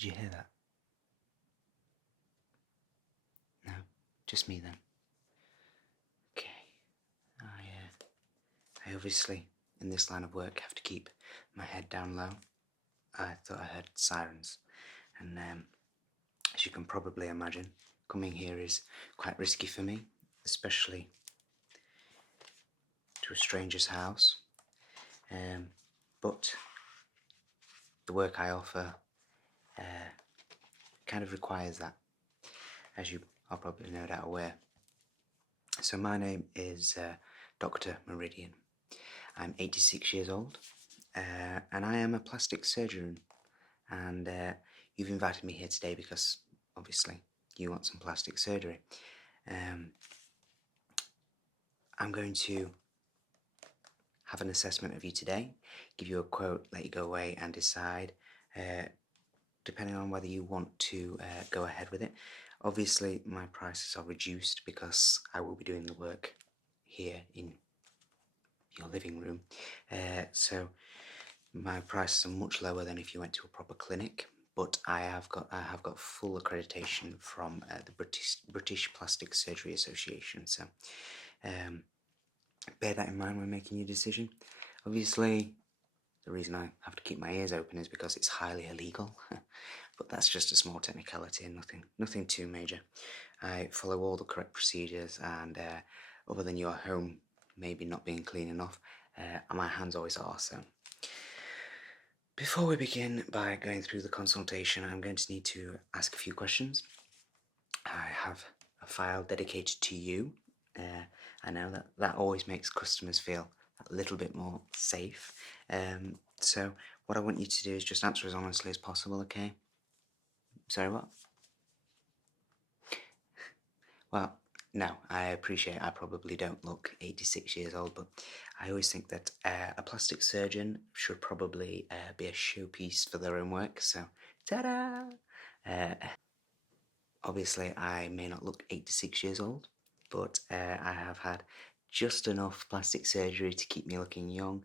Did you hear that? No, just me then. Okay. I obviously, in this line of work, have to keep my head down low. I thought I heard sirens, and as you can probably imagine, coming here is quite risky for me, especially to a stranger's house. But the work I offer kind of requires that, as you are probably no doubt aware. So my name is Dr. Meridian. I'm 86 years old, and I am a plastic surgeon. And you've invited me here today because, obviously, you want some plastic surgery. I'm going to have an assessment of you today, give you a quote, let you go away and decide, depending on whether you want to go ahead with it. Obviously, my prices are reduced because I will be doing the work here in your living room. So my prices are much lower than if you went to a proper clinic. But I have got full accreditation from the British Plastic Surgery Association. So bear that in mind when making your decision. Obviously, the reason I have to keep my ears open is because it's highly illegal. But that's just a small technicality and nothing too major. I follow all the correct procedures, and other than your home maybe not being clean enough, my hands always are. So before we begin by going through the consultation, I'm going to need to ask a few questions. I have a file dedicated to you. I know that always makes customers feel a little bit more safe. So what I want you to do is just answer as honestly as possible, okay? Sorry, what? Well, no, I appreciate I probably don't look 86 years old, but I always think that a plastic surgeon should probably be a showpiece for their own work, so ta-da! Obviously, I may not look 86 years old, but I have had just enough plastic surgery to keep me looking young.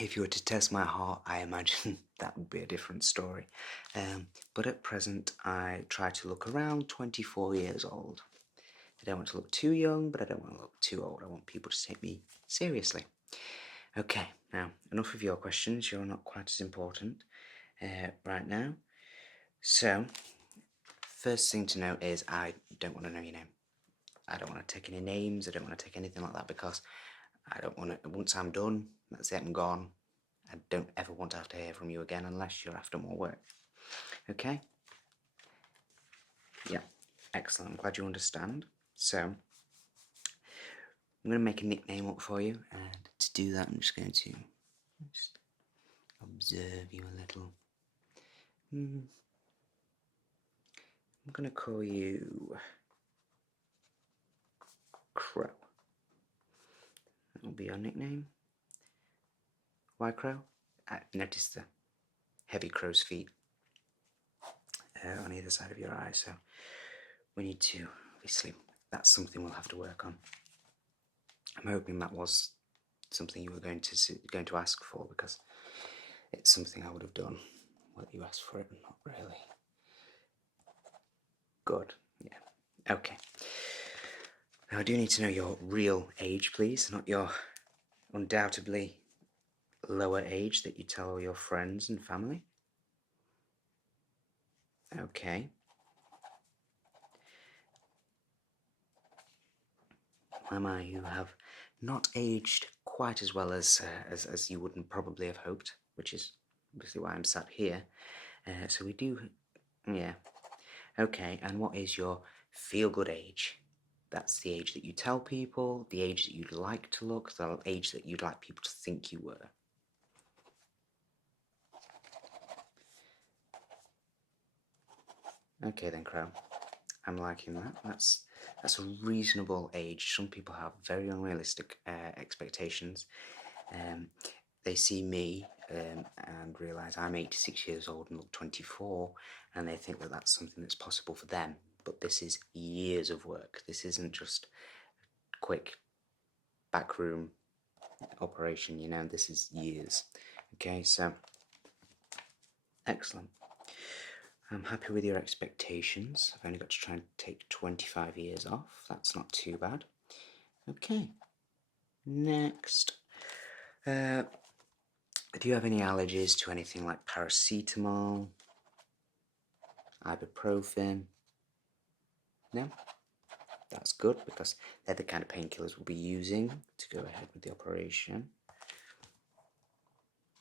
If you were to test my heart, I imagine that would be a different story. But at present, I try to look around 24 years old. I don't want to look too young, but I don't want to look too old. I want people to take me seriously. Okay, now, enough of your questions. You're not quite as important right now. So, first thing to note is I don't want to know your name. I don't want to take any names. I don't want to take anything like that because I don't want to, once I'm done, that's it, I'm gone. I don't ever want to have to hear from you again unless you're after more work. Okay? Yeah, excellent. I'm glad you understand. So, I'm going to make a nickname up for you, and to do that, I'm just going to observe you a little. I'm going to call you Crow. That'll be your nickname. Why Crow? I noticed the heavy crow's feet on either side of your eye, so we need to, obviously, that's something we'll have to work on. I'm hoping that was something you were going to ask for, because it's something I would have done, whether you asked for it or not, really. Good, yeah, okay. Now I do need to know your real age, please, not your undoubtedly lower age that you tell all your friends and family. Okay. Mama, you have not aged quite as well as you wouldn't probably have hoped, which is obviously why I'm sat here. So we do, yeah. Okay, and what is your feel-good age? That's the age that you tell people, the age that you'd like to look, the age that you'd like people to think you were. Okay then, Crow. I'm liking that. That's a reasonable age. Some people have very unrealistic expectations. They see me and realise I'm 86 years old and look 24, and they think that that's something that's possible for them. But this is years of work. This isn't just a quick backroom operation, you know, this is years. Okay, so, excellent. I'm happy with your expectations. I've only got to try and take 25 years off. That's not too bad. Okay, next. Do you have any allergies to anything like paracetamol, ibuprofen? No? That's good, because they're the kind of painkillers we'll be using to go ahead with the operation.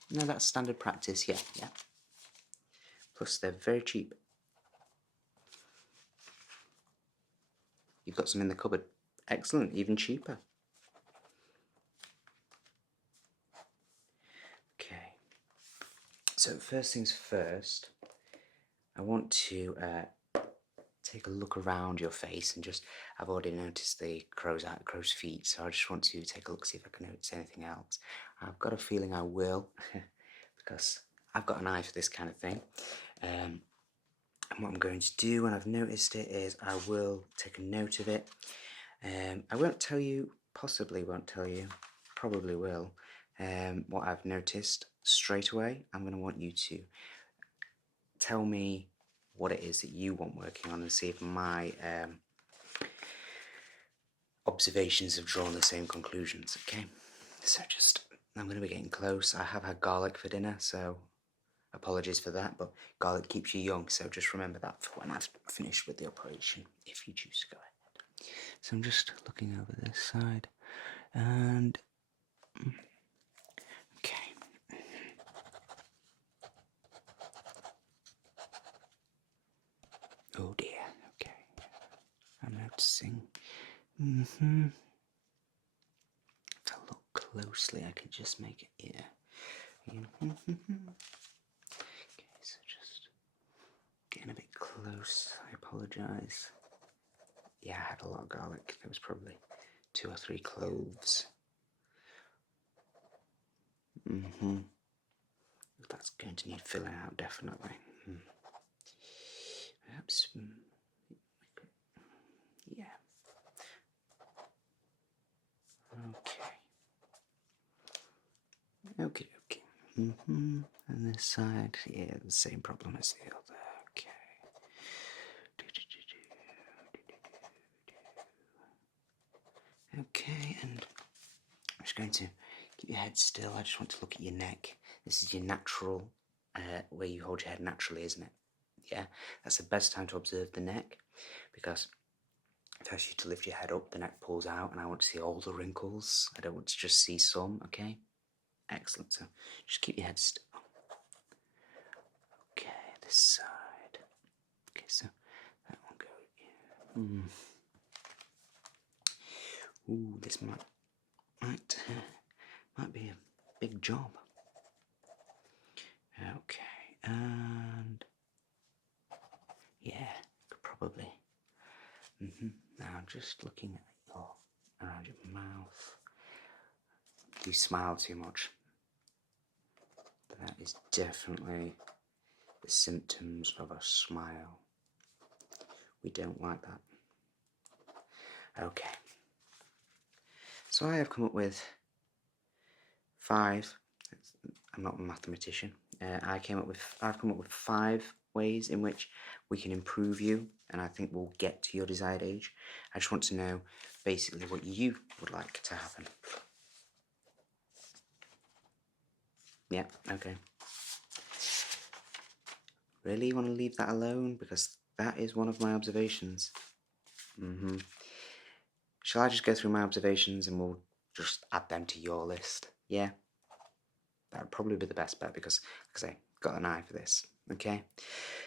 No, that's standard practice, yeah. Plus, they're very cheap. You've got some in the cupboard. Excellent, even cheaper. Okay. So first things first, I want to take a look around your face and just, I've already noticed the crow's feet, so I just want to take a look, see if I can notice anything else. I've got a feeling I will, because I've got an eye for this kind of thing. And what I'm going to do when I've noticed it is I will take a note of it. I won't tell you, possibly won't tell you, probably will, what I've noticed straight away. I'm going to want you to tell me what it is that you want working on and see if my observations have drawn the same conclusions, okay? So I'm going to be getting close. I have had garlic for dinner, so apologies for that, but garlic keeps you young, so just remember that for when I've finished with the operation, if you choose to go ahead. So I'm just looking over this side, and okay. Oh dear, okay. I'm noticing. If I look closely, I can just make it here. Okay, so just getting a bit close. I apologise. Yeah, I had a lot of garlic. There was probably 2 or 3 cloves. That's going to need filling out, definitely. Perhaps. Yeah. Okay. And this side, yeah, the same problem as the other. Okay. Okay, and I'm just going to keep your head still. I just want to look at your neck. This is your natural, where you hold your head naturally, isn't it? Yeah, that's the best time to observe the neck, because if I ask you to lift your head up, the neck pulls out, and I want to see all the wrinkles. I don't want to just see some, okay? Excellent, so just keep your head still. Okay, this side. Okay, so that one go here. Ooh, this might be a big job. Okay, and yeah, probably. Now just looking at around your mouth. You smile too much. That is definitely the symptoms of a smile. We don't like that. Okay. So I have come up with 5. I'm not a mathematician. I've come up with 5 ways in which we can improve you, and I think we'll get to your desired age. I just want to know basically what you would like to happen. Yeah, okay. Really, you want to leave that alone? Because that is one of my observations. Shall I just go through my observations and we'll just add them to your list? Yeah? That would probably be the best bet, because, like I say, got an eye for this. Okay?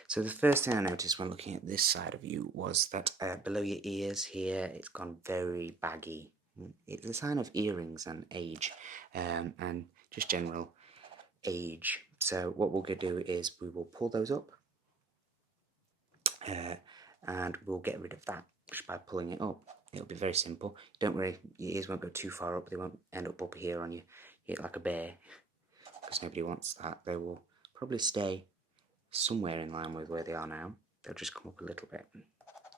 So the first thing I noticed when looking at this side of you was that below your ears here, it's gone very baggy. It's a sign of earrings and age, and just general age. So what we're going to do is we will pull those up, and we'll get rid of that just by pulling it up. It'll be very simple. Don't worry, your ears won't go too far up. They won't end up here on you like a bear, because nobody wants that. They will probably stay somewhere in line with where they are now. They'll just come up a little bit,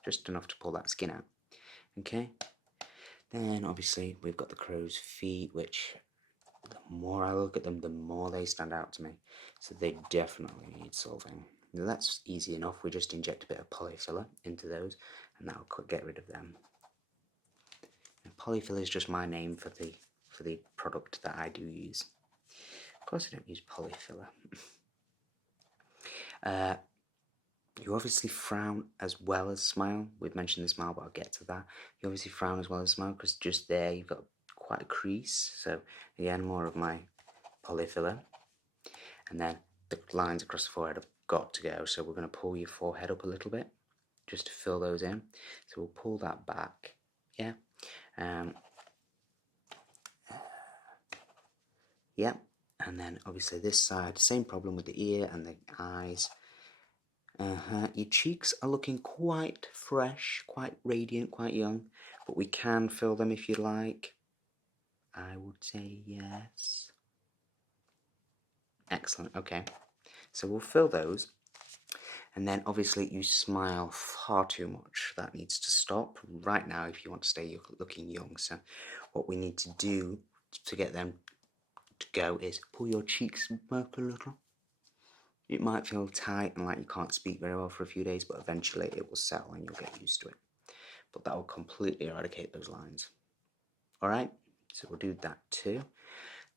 just enough to pull that skin out. Okay? Then obviously we've got the crow's feet, which the more I look at them, the more they stand out to me. So they definitely need solving. Now that's easy enough. We just inject a bit of polyfiller into those, and that'll get rid of them. And polyfiller is just my name for the product that I do use. Of course, I don't use polyfiller. You obviously frown as well as smile. We've mentioned the smile, but I'll get to that. You obviously frown as well as smile because just there you've got quite a crease. So again, more of my polyfiller. And then the lines across the forehead have got to go. So we're going to pull your forehead up a little bit just to fill those in. So we'll pull that back. Yeah. Yeah. And then obviously this side, same problem with the ear and the eyes. Your cheeks are looking quite fresh, quite radiant, quite young, but we can fill them if you like. I would say yes. Excellent, okay. So we'll fill those, and then obviously you smile far too much. That needs to stop right now if you want to stay looking young. So what we need to do to get them to go is pull your cheeks back a little. It might feel tight and like you can't speak very well for a few days, but eventually it will settle and you'll get used to it. But that will completely eradicate those lines. Alright, so we'll do that too.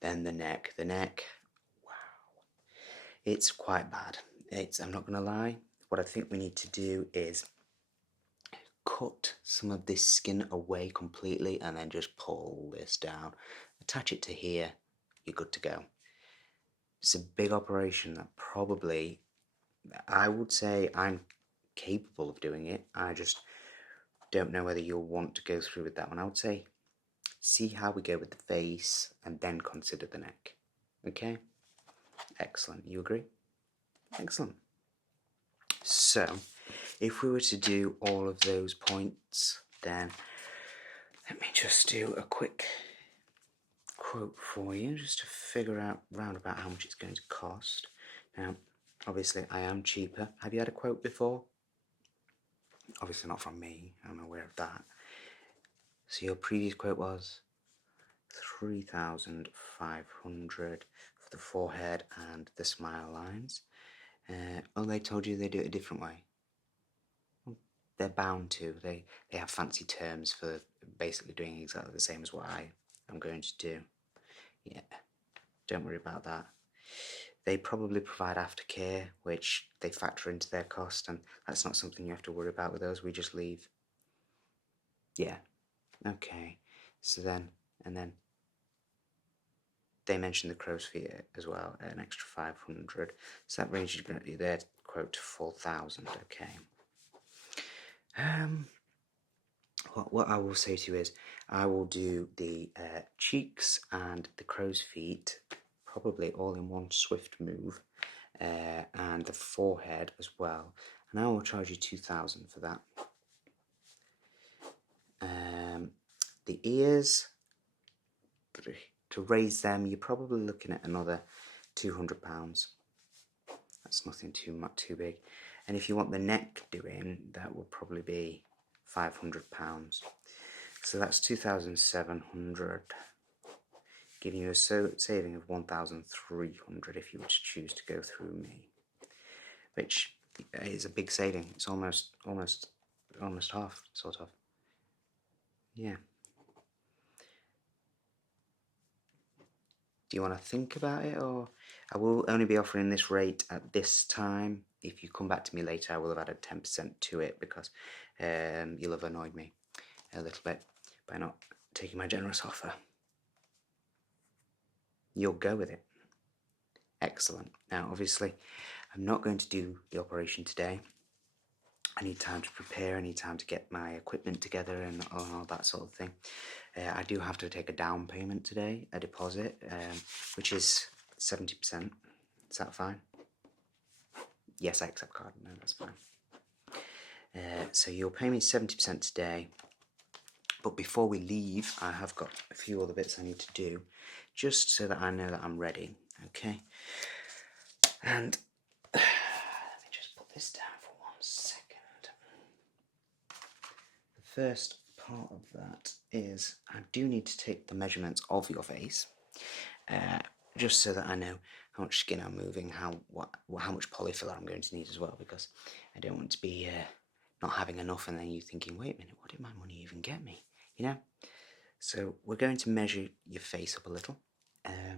Then the neck. The neck, wow. It's quite bad. I'm not going to lie. What I think we need to do is cut some of this skin away completely and then just pull this down. Attach it to here. You're good to go. It's a big operation that probably, I would say I'm capable of doing it. I just don't know whether you'll want to go through with that one. I would say see how we go with the face and then consider the neck. Okay? Excellent. You agree? Excellent. So, if we were to do all of those points, then let me just do a quick quote for you just to figure out round about how much it's going to cost. Now, obviously I am cheaper. Have you had a quote before? Obviously not from me. I'm aware of that. So your previous quote was 3,500 for the forehead and the smile lines. Oh, they told you they do it a different way. Well, they're bound to. They have fancy terms for basically doing exactly the same as what I'm going to do. Yeah, don't worry about that. They probably provide aftercare, which they factor into their cost, and that's not something you have to worry about with those. We just leave. Yeah. Okay. So then, and then they mentioned the crow's feet as well, an extra 500. So that ranges their quote to 4,000. Okay. What I will say to you is, I will do the cheeks and the crow's feet probably all in one swift move, and the forehead as well. And I will charge you 2,000 for that. The ears, to raise them, you're probably looking at another £200. That's nothing too big. And if you want the neck doing, that will probably be £500. So that's 2,700, giving you a saving of 1,300 if you were to choose to go through me, which is a big saving. It's almost half, sort of. Yeah. Do you want to think about it, or I will only be offering this rate at this time. If you come back to me later, I will have added 10% to it because you'll have annoyed me a little bit by not taking my generous offer. You'll go with it. Excellent. Now, obviously, I'm not going to do the operation today. I need time to prepare, I need time to get my equipment together and all that sort of thing. I do have to take a down payment today, a deposit, which is 70%. Is that fine? Yes, I accept card. No, that's fine. So you'll pay me 70% today. But before we leave, I have got a few other bits I need to do, just so that I know that I'm ready. Okay? And let me just put this down for 1 second. The first part of that is I do need to take the measurements of your face, just so that I know much skin I'm moving, how much polyfiller I'm going to need as well, because I don't want to be not having enough and then you thinking, wait a minute, what did my money even get me? You know? So we're going to measure your face up a little. I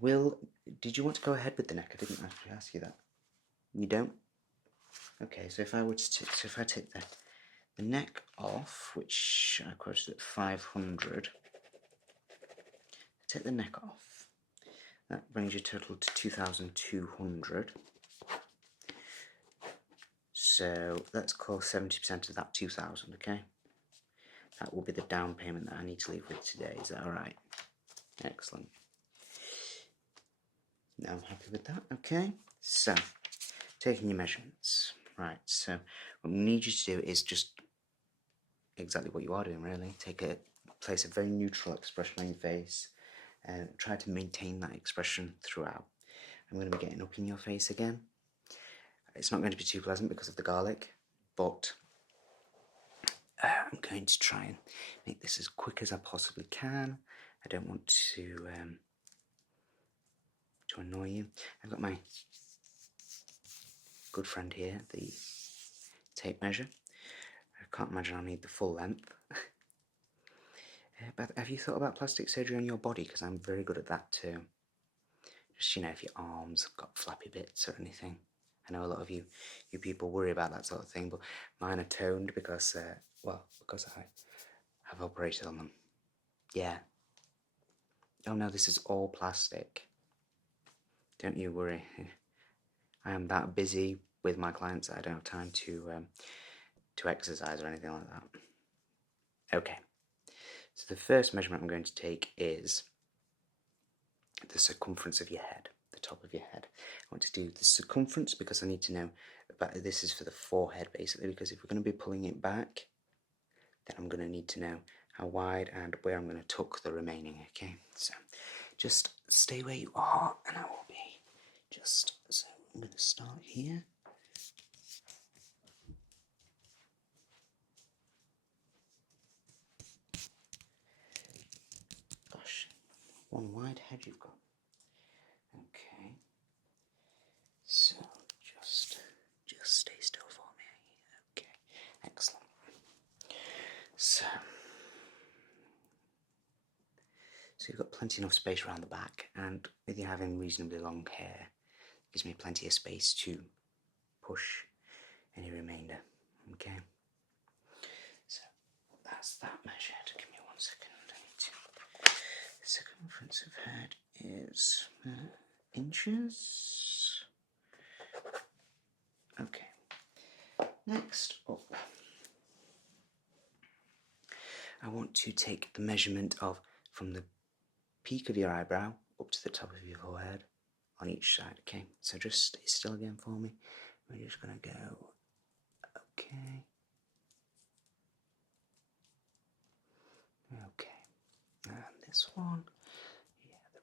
will. Did you want to go ahead with the neck? I didn't actually ask you that. You don't? Okay, so if I were to if I take the neck off, which I quoted at 500, take the neck off. That brings your total to 2,200. So let's call 70% of that 2,000, okay? That will be the down payment that I need to leave with today. Is that alright? Excellent. Now I'm happy with that, okay? So, taking your measurements. Right, so what we need you to do is just exactly what you are doing, really. Place a very neutral expression on your face and try to maintain that expression throughout. I'm going to be getting up in your face again. It's not going to be too pleasant because of the garlic, but I'm going to try and make this as quick as I possibly can. I don't want to annoy you. I've got my good friend here, the tape measure. I can't imagine I'll need the full length. But have you thought about plastic surgery on your body? Because I'm very good at that too. Just, if your arms got flappy bits or anything. I know a lot of you people worry about that sort of thing, but mine are toned because, because I have operated on them. Yeah. Oh no, this is all plastic. Don't you worry. I am that busy with my clients that I don't have time to exercise or anything like that. Okay. So the first measurement I'm going to take is the circumference of your head, the top of your head. I want to do the circumference because I need to know about this is for the forehead basically, because if we're going to be pulling it back, then I'm going to need to know how wide and where I'm going to tuck the remaining, okay? So just stay where you are and I will be so I'm going to start here. Gosh, one wide head you've got. Okay. So just stay still for me. Okay, excellent. So you've got plenty enough space around the back, and with you having reasonably long hair, it gives me plenty of space to push any remainder. Okay. So that's that measured. Give me 1 second. The circumference of head is inches. Okay. Next up, I want to take the measurement from the peak of your eyebrow up to the top of your forehead on each side. Okay, so just stay still again for me. We're just gonna go. Okay. And this one, yeah, they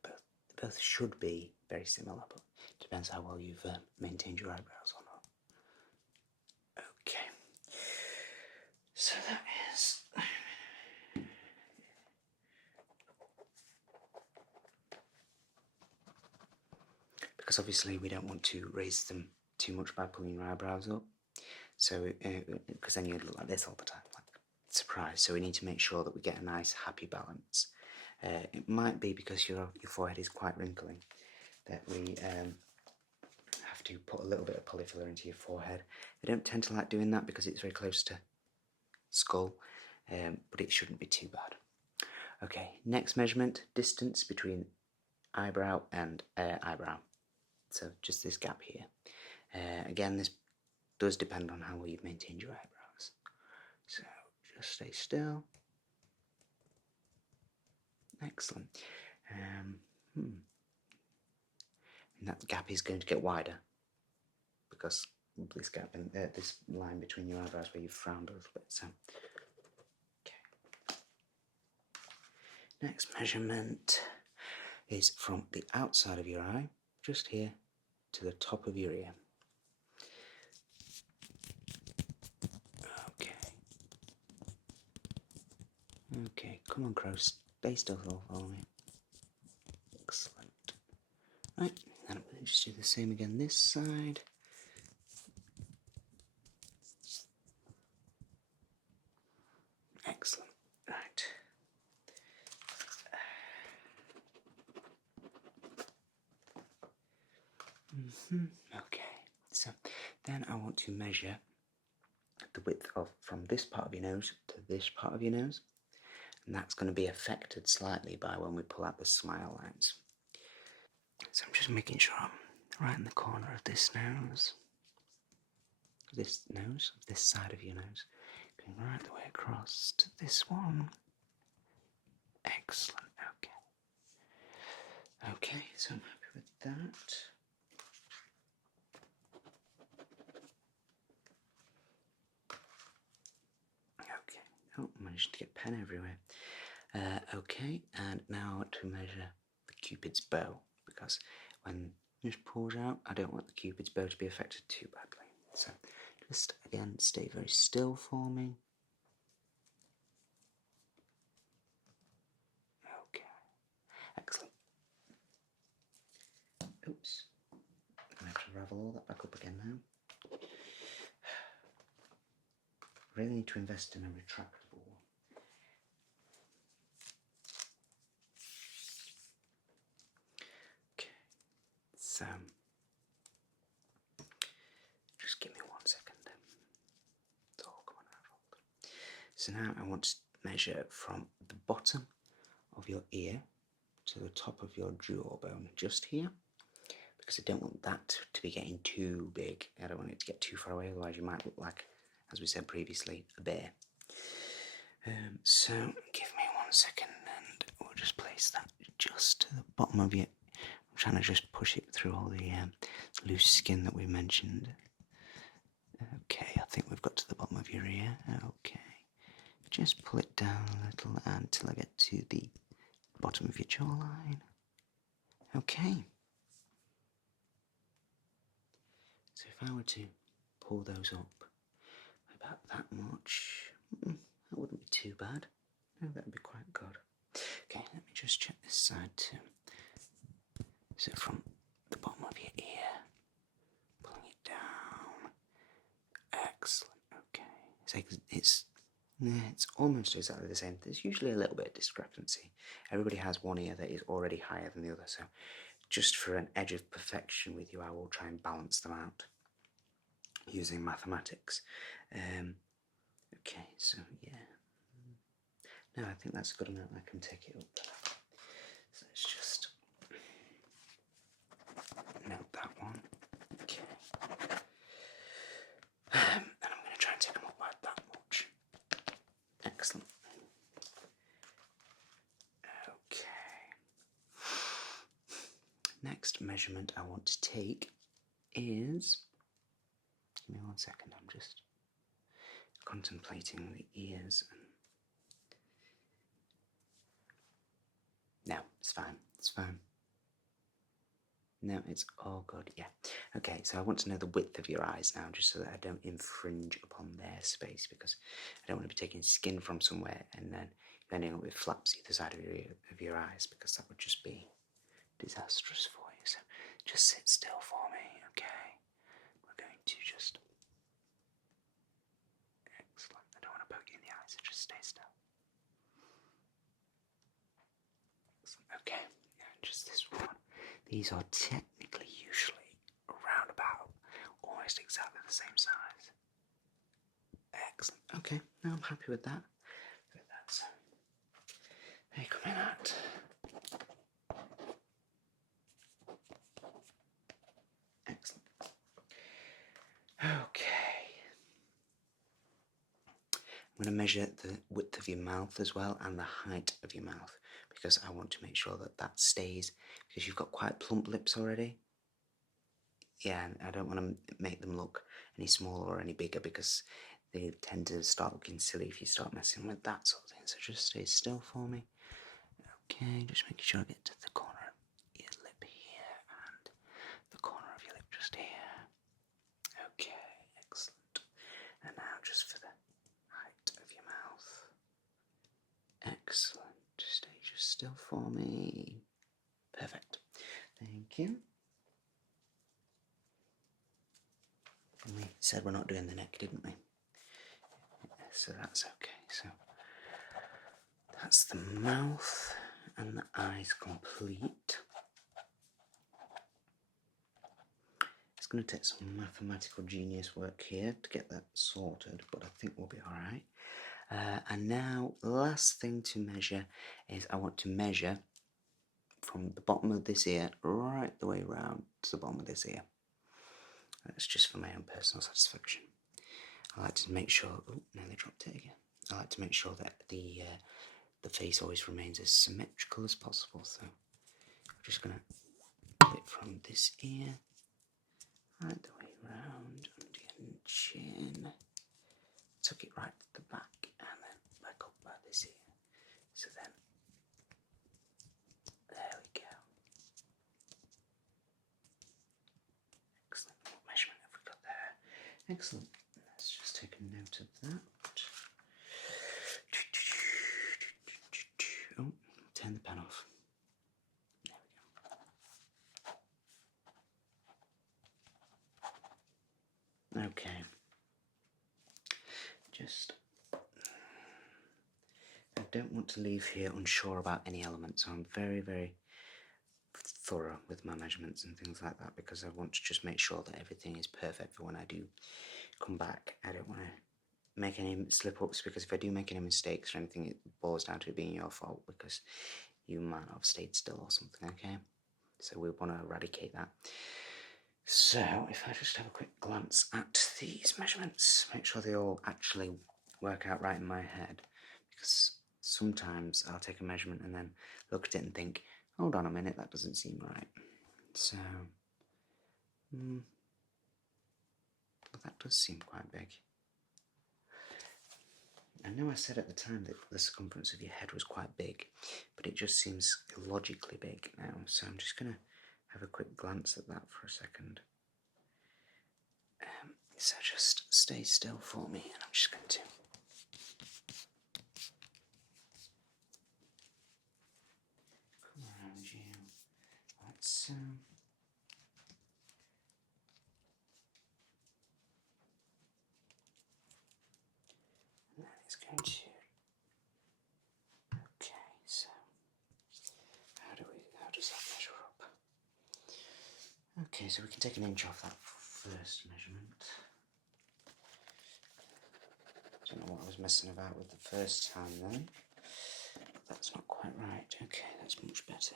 both should be very similar, but it depends how well you've maintained your eyebrows or not. Okay, so that is. Because obviously we don't want to raise them too much by pulling your eyebrows up, so because then you'd look like this all the time, like surprise. So we need to make sure that we get a nice happy balance. It might be because your forehead is quite wrinkly that we have to put a little bit of polyfiller into your forehead. I don't tend to like doing that because it's very close to skull, but it shouldn't be too bad. Okay, next measurement, distance between eyebrow and eyebrow. So just this gap here. Again, this does depend on how well you've maintained your eyebrows. So just stay still. Excellent. And that gap is going to get wider because this gap and this line between your eyebrows where you've frowned a little bit. So, okay. Next measurement is from the outside of your eye, just here, to the top of your ear. Okay, come on, Crow, stay still for me. Excellent. Right, and I'm going to just do the same again this side. Excellent. Right. Okay, so then I want to measure the width of from this part of your nose to this part of your nose, and that's going to be affected slightly by when we pull out the smile lines. So I'm just making sure I'm right in the corner of this nose, this side of your nose, going right the way across to this one. Excellent. Okay, so I'm happy with that. Okay, oh, I managed to get pen everywhere. Okay, and now to measure the Cupid's bow, because when this pulls out, I don't want the Cupid's bow to be affected too badly. So just again, stay very still for me. Okay, excellent. Oops, I'm going to have to ravel all that back up again now. Really need to invest in a retractable one. Okay, so just give me 1 second. It's all coming out. So now I want to measure from the bottom of your ear to the top of your jawbone, just here, because I don't want that to be getting too big. I don't want it to get too far away, otherwise you might look like, as we said previously, a bear. So give me 1 second and we'll just place that just to the bottom of your... I'm trying to just push it through all the loose skin that we mentioned. Okay, I think we've got to the bottom of your ear. Okay, just pull it down a little until I get to the bottom of your jawline. Okay. So if I were to pull those up about that much, that wouldn't be too bad. No, that would be quite good. Okay, let me just check this side too. So from the bottom of your ear, pulling it down. Excellent. Okay. It's almost exactly the same. There's usually a little bit of discrepancy. Everybody has one ear that is already higher than the other, so just for an edge of perfection with you, I will try and balance them out using mathematics. Okay, so yeah. No, I think that's a good amount. I can take it up. So let's just note that one. Okay. And I'm going to try and take them up by that much. Excellent. Okay. Next measurement I want to take is... Give me 1 second, I'm just contemplating the ears. No, it's fine, it's fine. No, it's all good, yeah. Okay, so I want to know the width of your eyes now, just so that I don't infringe upon their space, because I don't want to be taking skin from somewhere and then ending up with flaps either side of your eyes, because that would just be disastrous for you. So just sit still for me, okay? We're going to just... Excellent. I don't want to poke you in the eyes, so just stay still. Excellent. Okay, and just this one. These are technically usually around about almost exactly the same size. Excellent. Okay, now I'm happy with that. So there you come in at. Excellent. Okay. I'm going to measure the width of your mouth as well and the height of your mouth, because I want to make sure that that stays, because you've got quite plump lips already. Yeah, and I don't want to make them look any smaller or any bigger, because they tend to start looking silly if you start messing with that sort of thing. So just stay still for me. Okay, just making sure I get to the corner of your lip here and the corner of your lip just here. Okay, excellent. And now just for the height of your mouth. Excellent. Stay just still for me. Perfect. Thank you. And we said we're not doing the neck, didn't we? So that's okay. So that's the mouth and the eyes complete. It's going to take some mathematical genius work here to get that sorted, but I think we'll be alright. And now, last thing to measure is I want to measure from the bottom of this ear right the way round to the bottom of this ear. That's just for my own personal satisfaction. I like to make sure. Oh, nearly dropped it again. I like to make sure that the face always remains as symmetrical as possible. So I'm just going to pull it from this ear right the way round under your chin. Tuck it right to the back and then back up by this ear. So then, there we go. Excellent. What measurement have we got there? Excellent. Let's just take a note of that. Oh, turn the pen off. There we go. Okay. Just, I don't want to leave here unsure about any elements, so I'm very, very thorough with my measurements and things like that, because I want to just make sure that everything is perfect for when I do come back. I don't want to make any slip-ups, because if I do make any mistakes or anything, it boils down to it being your fault, because you might not have stayed still or something, okay? So we want to eradicate that. So if I just have a quick glance at these measurements, make sure they all actually work out right in my head, because sometimes I'll take a measurement and then look at it and think, hold on a minute, that doesn't seem right. So, that does seem quite big. I know I said at the time that the circumference of your head was quite big, but it just seems illogically big now, so I'm just going to have a quick glance at that for a second. So just stay still for me, and I'm just going to come around you like so. And then it's going to. Okay, so how does that measure up? Okay, so we can take an inch off that first measurement. I don't know what I was messing about with the first time then. That's not quite right. Okay, that's much better.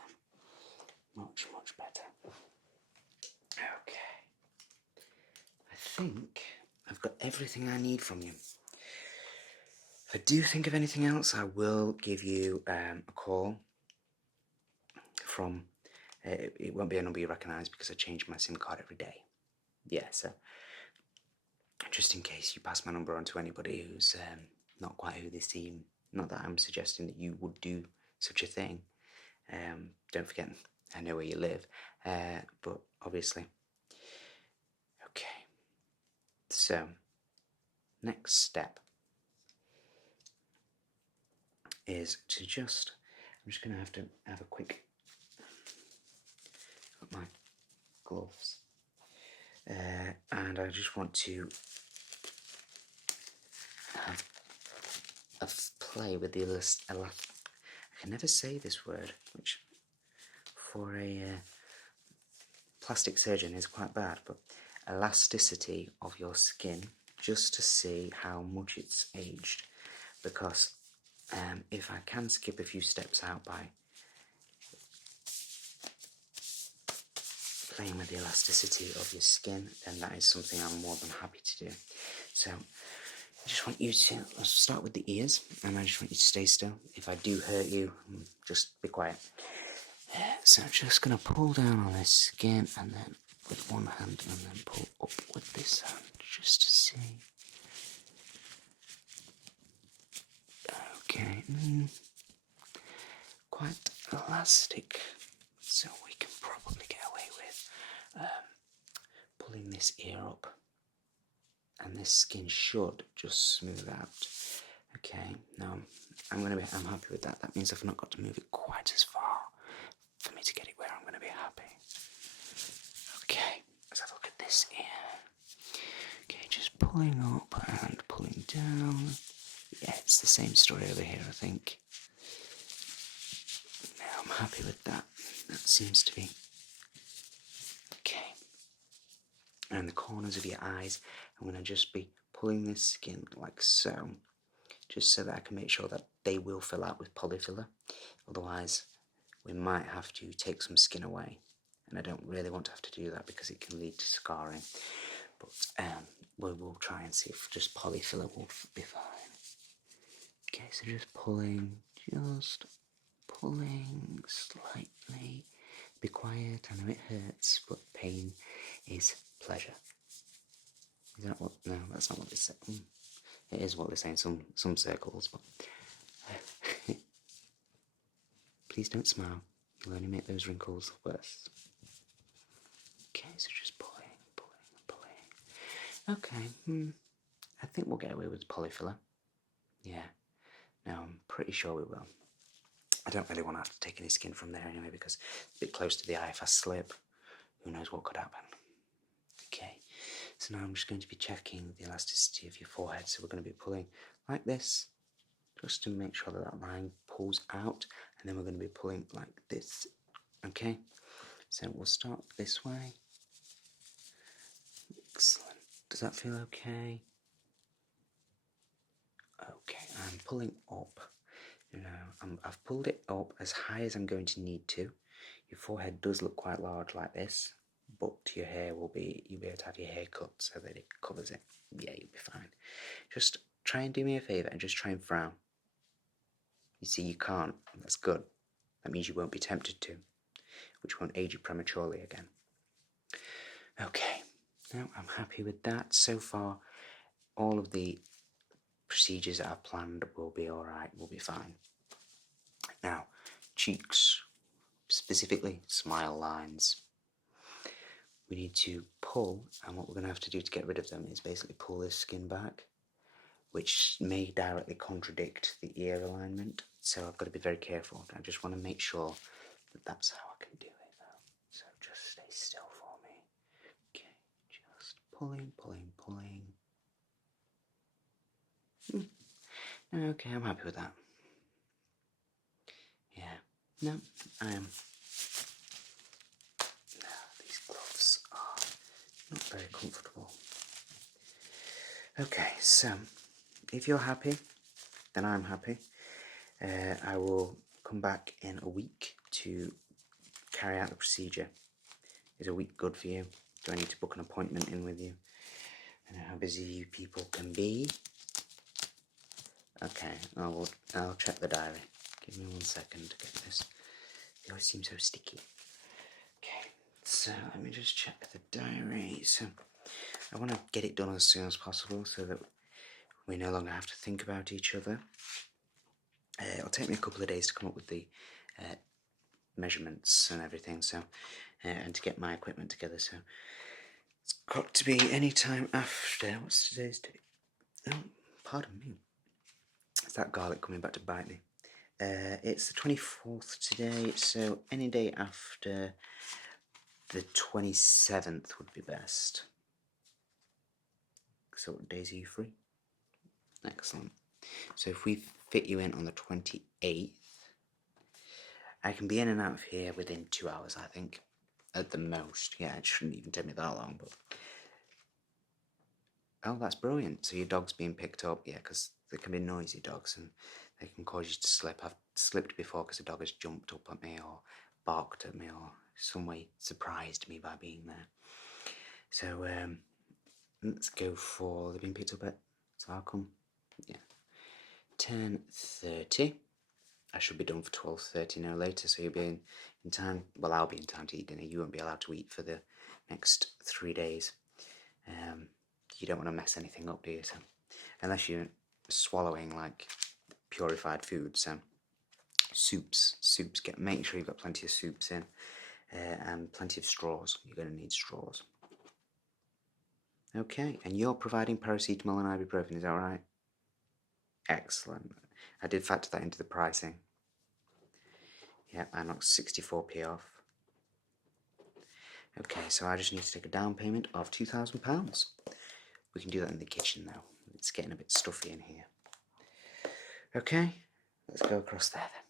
Much, much better. Okay. I think I've got everything I need from you. If I do think of anything else, I will give you a call from... it won't be a number you recognise, because I change my SIM card every day. Yeah, so just in case you pass my number on to anybody who's not quite who they seem, not that I'm suggesting that you would do such a thing. Don't forget, I know where you live, but obviously. Okay, so next step is to just, I'm just going to have a quick, got my gloves, and I just want to have a play with the I can never say this word, which for a plastic surgeon is quite bad, but elasticity of your skin, just to see how much it's aged, because if I can skip a few steps out by playing with the elasticity of your skin, then that is something I'm more than happy to do. So I just want you to, let's start with the ears, and I just want you to stay still. If I do hurt you, just be quiet. So I'm just going to pull down on this skin, and then with one hand, and then pull up with this hand, just to see. Okay, quite elastic, so we can probably get away with pulling this ear up, and this skin should just smooth out. Okay, now I'm happy with that. That means I've not got to move it quite as far for me to get it where I'm going to be happy. this ear. Okay, just pulling up and pulling down. Yeah, it's the same story over here, I think. Now I'm happy with that. That seems to be okay. And the corners of your eyes, I'm going to just be pulling this skin like so, just so that I can make sure that they will fill out with polyfiller. Otherwise, we might have to take some skin away, and I don't really want to have to do that because it can lead to scarring. But we will try and see if just polyfiller will be fine. Okay, so just pulling slightly. Be quiet, I know it hurts, but pain is pleasure. Is that what? No, that's not what they say. It is what they say in some circles, but please don't smile. You'll only make those wrinkles worse. Okay, so just pulling. Okay, I think we'll get away with polyfiller. Yeah, no, I'm pretty sure we will. I don't really want to have to take any skin from there anyway because it's a bit close to the eye. If I slip, who knows what could happen. Okay, so now I'm just going to be checking the elasticity of your forehead. So we're going to be pulling like this, just to make sure that that line pulls out, and then we're going to be pulling like this. Okay, so we'll start this way. Excellent. Does that feel okay? Okay, I'm pulling up. I've pulled it up as high as I'm going to need to. Your forehead does look quite large like this, but your hair you'll be able to have your hair cut so that it covers it. Yeah, you'll be fine. Just try and do me a favour and just try and frown. You see, you can't. That's good. That means you won't be tempted to, which won't age you prematurely again. Okay, now I'm happy with that. So far, all of the procedures that I've planned will be alright, will be fine. Now, cheeks, specifically smile lines. We need to pull, and what we're going to have to do to get rid of them is basically pull this skin back, which may directly contradict the ear alignment, so I've got to be very careful. I just want to make sure that that's how I can do it now. So just stay still for me. Okay, just pulling. Okay, I'm happy with that. Yeah, no, I am. No, these gloves are not very comfortable. Okay, so if you're happy, then I'm happy. I will come back in a week to carry out the procedure. Is a week good for you? Do I need to book an appointment in with you? I know how busy you people can be. Okay, I'll check the diary. Give me 1 second to get this. They always seem so sticky. Okay, so let me just check the diary. So I want to get it done as soon as possible so that we no longer have to think about each other. It'll take me a couple of days to come up with the measurements and everything, so and to get my equipment together, so it's got to be any time after, what's today's date? Oh, pardon me. Is that garlic coming back to bite me? It's the 24th today, so any day after the 27th would be best. So what days are you free? Excellent. So if we fit you in on the 28th, I can be in and out of here within 2 hours, I think, at the most. Yeah, it shouldn't even take me that long, but... Oh, that's brilliant. So your dog's being picked up, yeah, because they can be noisy dogs and they can cause you to slip. I've slipped before because a dog has jumped up at me or barked at me or some way surprised me by being there. So let's go for, they've been picked up at, so I'll come, yeah, 10:30. I should be done for 12:30 no later, so you'll be in time. Well, I'll be in time to eat dinner. You won't be allowed to eat for the next 3 days. You don't want to mess anything up, do you? So, unless you're swallowing like purified food, so soups. Make sure you've got plenty of soups in, and plenty of straws. You're going to need straws. Okay, and you're providing paracetamol and ibuprofen, is that right? Excellent. I did factor that into the pricing. Yeah, I knocked 64p off. Okay, so I just need to take a down payment of £2,000. We can do that in the kitchen though. It's getting a bit stuffy in here. Okay, let's go across there then.